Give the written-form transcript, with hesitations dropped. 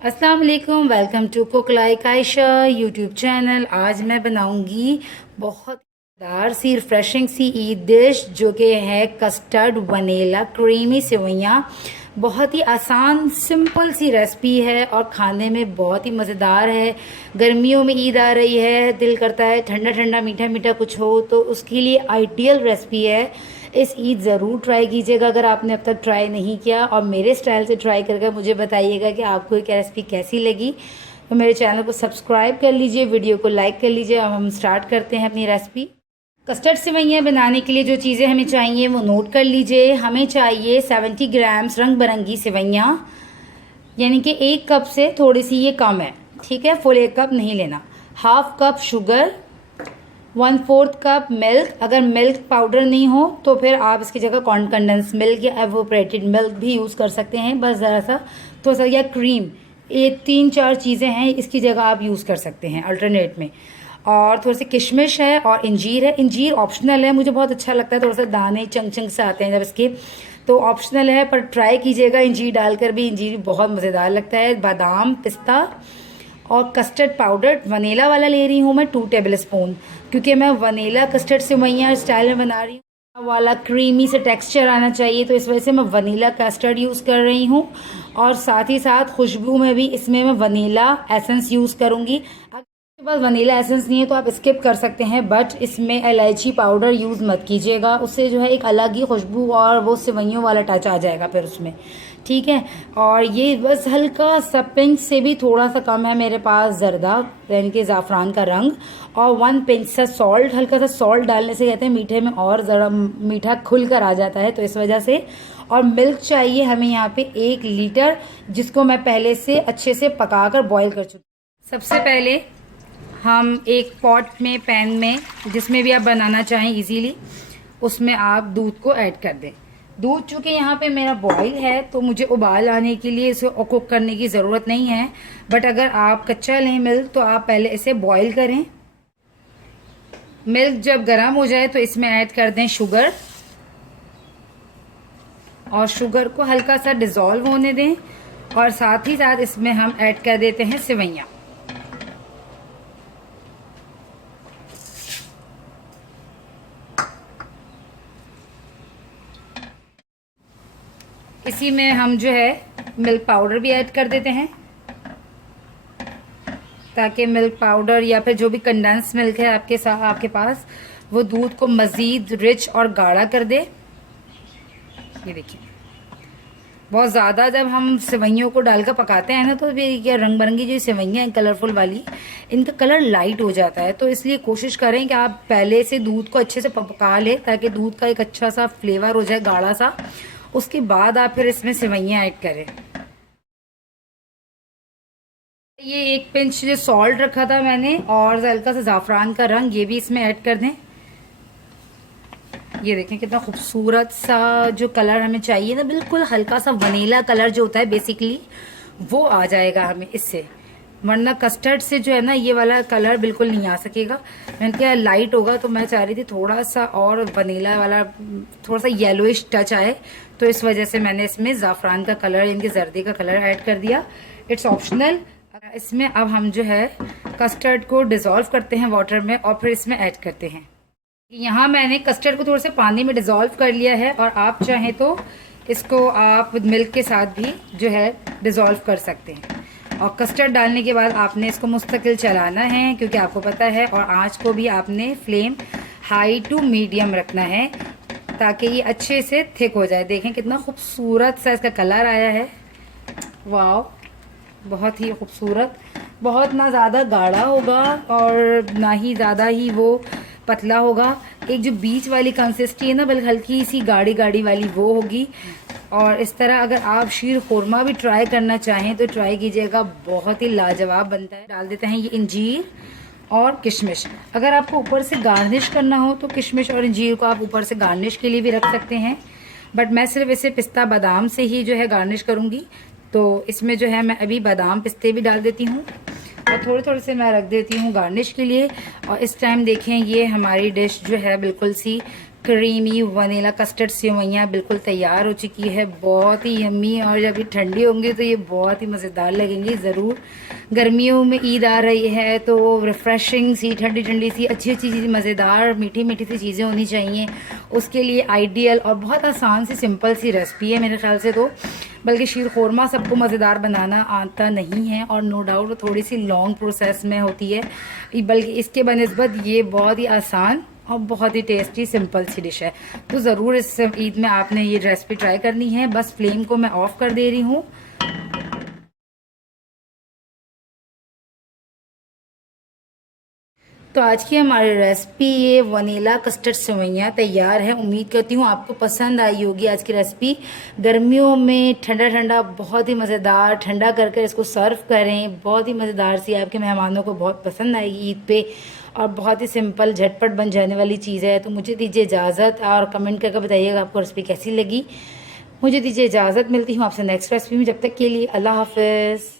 अस्सलाम वालेकुम, welcome to cook like Ayesha YouTube channel. आज मैं बनाऊंगी बहुत मज़ेदार सी रिफ्रेशिंग सी ईद डिश जो कि है कस्टर्ड वनीला क्रीमी सेवइयाँ। बहुत ही आसान सिंपल सी रेसिपी है और खाने में बहुत ही मज़ेदार है। गर्मियों में ईद आ रही है, दिल करता है ठंडा ठंडा मीठा मीठा कुछ हो, तो उसके लिए आइडियल रेसिपी है। इस ईद ज़रूर ट्राई कीजिएगा अगर आपने अब तक ट्राई नहीं किया, और मेरे स्टाइल से ट्राई करके मुझे बताइएगा कि आपको ये रेसिपी कैसी लगी। तो मेरे चैनल को सब्सक्राइब कर लीजिए, वीडियो को लाइक कर लीजिए। अब हम स्टार्ट करते हैं अपनी रेसिपी। कस्टर्ड सेवइयाँ बनाने के लिए जो चीज़ें हमें चाहिए वो नोट कर लीजिए। हमें चाहिए 70 ग्राम्स रंग बिरंगी सेवइयाँ, यानी कि 1 कप से थोड़ी सी ये कम है, ठीक है, फुल 1 कप नहीं लेना। Half cup sugar, 1/4 cup milk. अगर मिल्क पाउडर नहीं हो तो फिर आप इसकी जगह कॉर्न कंडेंस मिल्क या एवोपरेटेड मिल्क भी यूज़ कर सकते हैं, बस ज़रा सा थोड़ा सा, या क्रीम। ये 3-4 चीज़ें हैं, इसकी जगह आप यूज़ कर सकते हैं अल्टरनेट में। और थोड़ी सी किशमिश है और इंजीर है। इंजीर ऑप्शनल है, मुझे बहुत अच्छा लगता है, थोड़ा सा दाने चंग चंग से आते हैं जब इसके, तो ऑप्शनल है, पर ट्राई कीजिएगा इंजीर डालकर भी। इंजीर बहुत मज़ेदार लगता है। बादाम, पिस्ता और कस्टर्ड पाउडर वनीला वाला ले रही हूँ मैं 2 टेबल स्पून, क्योंकि मैं वनीला कस्टर्ड सेवइयाँ स्टाइल में बना रही हूँ। वाला क्रीमी से टेक्सचर आना चाहिए, तो इस वजह से मैं वनीला कस्टर्ड यूज़ कर रही हूँ। और साथ ही साथ खुशबू में भी इसमें मैं वनीला एसेंस यूज़ करूँगी। अगर आपके पास वनीला एसेंस नहीं है तो आप स्किप कर सकते हैं, बट इसमें इलायची पाउडर यूज़ मत कीजिएगा, उससे जो है एक अलग ही खुशबू और वो सेवइयों वाला टच आ जाएगा फिर उसमें, ठीक है। और ये बस हल्का सा पिंच से भी थोड़ा सा कम है मेरे पास जर्दा यानी कि ज़ाफ़रान का रंग, और 1 पिंच सा सॉल्ट। हल्का सा सॉल्ट डालने से कहते हैं मीठे में और ज़रा मीठा खुल कर आ जाता है, तो इस वजह से। और मिल्क चाहिए हमें यहाँ पे 1 लीटर, जिसको मैं पहले से अच्छे से पका कर बॉयल कर चुकी हूँ। सबसे पहले हम एक पॉट में, पैन में, जिसमें भी आप बनाना चाहें इजीली, उसमें आप दूध को ऐड कर दें। दूध चूँकि यहाँ पे मेरा बॉईल है तो मुझे उबाल आने के लिए इसे कुक करने की ज़रूरत नहीं है, बट अगर आप कच्चा लें मिल्क तो आप पहले इसे बॉईल करें। मिल्क जब गर्म हो जाए तो इसमें ऐड कर दें शुगर, और शुगर को हल्का सा डिज़ोल्व होने दें, और साथ ही साथ इसमें हम ऐड कर देते हैं सेवइयाँ। इसी में हम जो है मिल्क पाउडर भी ऐड कर देते हैं, ताकि मिल्क पाउडर या फिर जो भी कंडेंस मिल्क है आपके पास, वो दूध को मज़ीद रिच और गाढ़ा कर दे। ये देखिए, बहुत ज़्यादा जब हम सेवइयों को डालकर पकाते हैं ना, तो ये क्या रंग बिरंगी जो सेवइयाँ हैं कलरफुल वाली, इनका कलर लाइट हो जाता है। तो इसलिए कोशिश करें कि आप पहले से दूध को अच्छे से पका लें, ताकि दूध का एक अच्छा सा फ्लेवर हो जाए, गाढ़ा सा। उसके बाद आप फिर इसमें सेवइयाँ ऐड करें। ये 1 पिंच जो सॉल्ट रखा था मैंने, और हल्का सा ज़ाफ़रान का रंग, ये भी इसमें ऐड कर दें। ये देखें कितना खूबसूरत सा जो कलर हमें चाहिए ना, बिल्कुल हल्का सा वनीला कलर जो होता है बेसिकली, वो आ जाएगा हमें इससे। वरना कस्टर्ड से जो है ना ये वाला कलर बिल्कुल नहीं आ सकेगा। मैंने क्या लाइट होगा, तो मैं चाह रही थी थोड़ा सा और वनीला वाला, थोड़ा सा येलोइश टच आए, तो इस वजह से मैंने इसमें ज़ाफ़रान का कलर यानी कि जर्दी का कलर ऐड कर दिया। It's optional. इसमें अब हम जो है कस्टर्ड को डिज़ोल्व करते हैं वाटर में, और फिर इसमें ऐड करते हैं। यहाँ मैंने कस्टर्ड को थोड़ा सा पानी में डिज़ोल्व कर लिया है, और आप चाहें तो इसको आप मिल्क के साथ भी जो है डिज़ोल्व कर सकते हैं। और कस्टर्ड डालने के बाद आपने इसको मुस्तकिल चलाना है, क्योंकि आपको पता है, और आंच को भी आपने फ्लेम हाई टू मीडियम रखना है, ताकि ये अच्छे से थिक हो जाए। देखें कितना खूबसूरत सा इसका कलर आया है, वाह, बहुत ही खूबसूरत। बहुत ना ज़्यादा गाढ़ा होगा और ना ही ज़्यादा ही वो पतला होगा। एक जो बीच वाली कंसिस्टेंसी है ना, बल्कि हल्की सी गाढ़ी गाढ़ी वाली, वो होगी। और इस तरह अगर आप शीर खुरमा भी ट्राई करना चाहें तो ट्राई कीजिएगा, बहुत ही लाजवाब बनता है। डाल देते हैं ये इंजीर और किशमिश। अगर आपको ऊपर से गार्निश करना हो तो किशमिश और इंजीर को आप ऊपर से गार्निश के लिए भी रख सकते हैं, बट मैं सिर्फ इसे पिस्ता बादाम से ही जो है गार्निश करूँगी। तो इसमें जो है मैं अभी बादाम पिस्ते भी डाल देती हूँ, और थोड़े थोड़े से मैं रख देती हूँ गार्निश के लिए। और इस टाइम देखें ये हमारी डिश जो है बिल्कुल सी क्रीमी वनीला कस्टर्ड सेवइयाँ बिल्कुल तैयार हो चुकी है, बहुत ही यम्मी। और जब ये ठंडी होंगी तो ये बहुत ही मज़ेदार लगेंगी। ज़रूर गर्मियों में ईद आ रही है तो रिफ़्रेशिंग सी ठंडी ठंडी सी अच्छी अच्छी चीज़ें, मज़ेदार मीठी मीठी सी चीज़ें होनी चाहिए। उसके लिए आइडियल और बहुत आसान सी सिंपल सी रेसिपी है मेरे ख्याल से तो। बल्कि शीर खोरमा सबको मज़ेदार बनाना आता नहीं है और नो डाउट थोड़ी सी लॉन्ग प्रोसेस में होती है, बल्कि इसके बनस्बत ये बहुत ही आसान और बहुत ही टेस्टी सिंपल सी डिश है। तो ज़रूर इस ईद में आपने ये रेसिपी ट्राई करनी है। बस फ्लेम को मैं ऑफ़ कर दे रही हूँ। तो आज की हमारी रेसिपी ये वनीला कस्टर्ड सेवइयाँ तैयार है। उम्मीद करती हूँ आपको पसंद आई होगी आज की रेसिपी। गर्मियों में ठंडा ठंडा बहुत ही मज़ेदार ठंडा कर कर इसको सर्व करें, बहुत ही मज़ेदार सी, आपके मेहमानों को बहुत पसंद आएगी ईद पे। और बहुत ही सिंपल झटपट बन जाने वाली चीज़ है। तो मुझे दीजिए इजाज़त और कमेंट करके बताइएगा आपको रेसिपी कैसी लगी। मुझे दीजिए इजाज़त, मिलती हूँ आपसे नेक्स्ट रेसिपी में। जब तक के लिए अल्लाह हाफ़िज़।